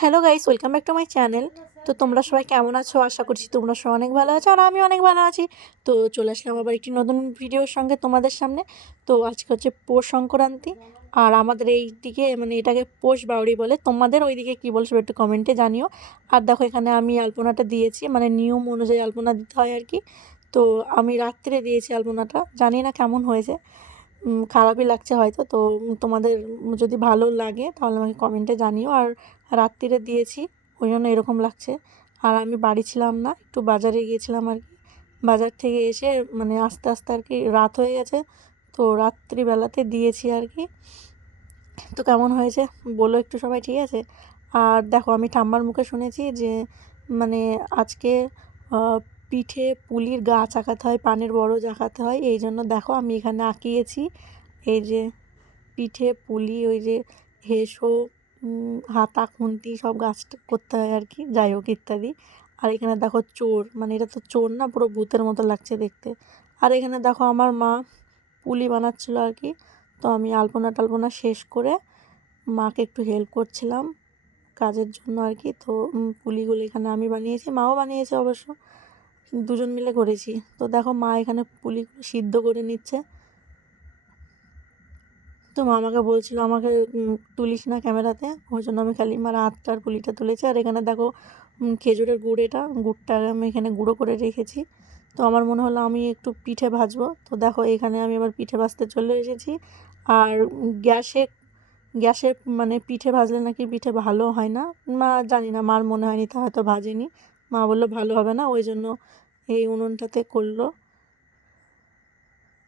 Hello guys welcome back to my channel তো তোমরা সবাই কেমন আছো? আশা করছি তোমরা সবাই অনেক ভালো আছো আর আমি অনেক ভালো আছি। তো চলে আসলাম আবার একটি নতুন ভিডিওর সঙ্গে তোমাদের সামনে। তো আজকে হচ্ছে পৌষ সংক্রান্তি আর আমাদের এই দিকে মানে এটাকে পৌষ বাউরি বলে। তোমাদের ওইদিকে কী বলছো একটু কমেন্টে জানিও। আর দেখো, এখানে আমি আলপনাটা দিয়েছি মানে নিয়ম অনুযায়ী আলপনা দিতে হয় আর কি। তো আমি রাত্রে দিয়েছি আলপনাটা, জানি না কেমন হয়েছে। খারাপই লাগছে হয়তো। তো তোমাদের যদি ভালো লাগে তাহলে আমাকে কমেন্টে জানিও। আর রাত্রিরে দিয়েছি, ওই জন্য এরকম লাগছে। আর আমি বাড়ি ছিলাম না, একটু বাজারে গিয়েছিলাম আর কি। বাজার থেকে এসে মানে আস্তে আস্তে আর কি রাত হয়ে গেছে। তো রাত্রিবেলাতে দিয়েছি আর কি। তো কেমন হয়েছে বলো একটু সবাই, ঠিক আছে? আর দেখো, আমি ঠাম্মার মুখে শুনেছি যে মানে আজকে পিঠে পুলির গাছ আঁকাতে হয়, পানের বড় আঁকাতে হয়। এই জন্য দেখো আমি এখানে আঁকিয়েছি। এই যে পিঠে পুলি, ওই যে হেসো হাতা, খুন্তি সব গাছ করতে হয় আর কি, যাই হোক ইত্যাদি। আর এখানে দেখো চোর মানে এটা তো চোর না, পুরো ভূতের মতো লাগছে দেখতে। আর এখানে দেখো আমার মা পুলি বানাচ্ছিল আর কি। তো আমি আলপনা টালপনা শেষ করে মাকে একটু হেল্প করছিলাম কাজের জন্য আর কি। তো পুলিগুলো এখানে আমি বানিয়েছি, মাও বানিয়েছে অবশ্য। দুজন মিলে করেছি। তো দেখো মা এখানে পুলিগুলো সিদ্ধ করে নিচ্ছে। তো মা আমাকে বলছিল, আমাকে তুলিস না ক্যামেরাতে। ওই জন্য আমি খালি মার হাতটার পুলিটা তুলেছি। আর এখানে দেখো খেজুরের গুড় এটা, গুড়টা আমি এখানে গুঁড়ো করে রেখেছি। তো আমার মনে হলো আমি একটু পিঠে ভাজবো। তো দেখো, এখানে আমি আবার পিঠে ভাজতে চলে এসেছি। আর গ্যাসে গ্যাসে মানে পিঠে ভাজলে নাকি পিঠে ভালো হয় না? মা জানি না, মার মনে হয়নি, তা হয়তো ভাজেনি। মা বলল, ভালো হবে না? ওই জন্য এই উনুনটাতে করল।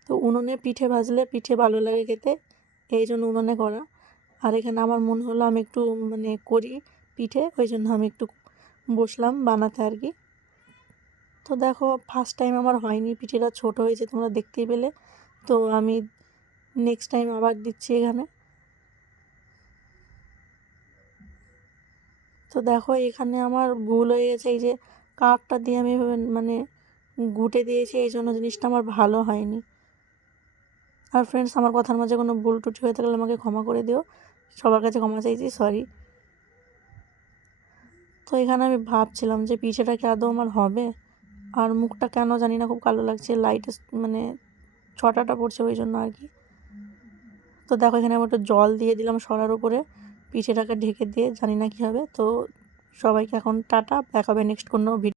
তো উনুনে পিঠে ভাজলে পিঠে ভালো লাগে খেতে, এই জন্য উনুনে করা। আর এখানে আমার মনে হলো আমি একটু মানে করি পিঠে, ওই জন্য আমি একটু বসলাম বানাতে আর কি। তো দেখো ফার্স্ট টাইম আমার হয়নি, পিঠেটা ছোট হয়েছে, তোমরা দেখতেই পেলে। তো আমি নেক্সট টাইম আবার দিচ্ছি এখানে। তো দেখো এখানে আমার ভুল হয়ে গেছে, এই যে কাপটা দিয়ে আমি মানে গুটে দিয়েছি, এই জন্য জিনিসটা আমার ভালো হয়নি। আর ফ্রেন্ডস আমার কথার মাঝে কোনো ভুল টুটি হয়ে থাকলে আমাকে ক্ষমা করে দিও। সবার কাছে ক্ষমা চাইছি সরি তো এখানে আমি ভাবছিলাম যে পিঠেটা কি আদৌ আমার হবে? আর মুখটা কেন জানি না, খুব কালো লাগছে লাইট মানে ছটাটা পড়ছে ওই জন্য আর কি। তো দেখো এখানে আমি একটু জল দিয়ে দিলাম সরার উপরে। পিঠেটাকে ঢেকে দিয়ে, জানি না কী হবে, তো সবাইকে এখন টাটা, দেখা হবে নেক্সট কোনো ভিডিও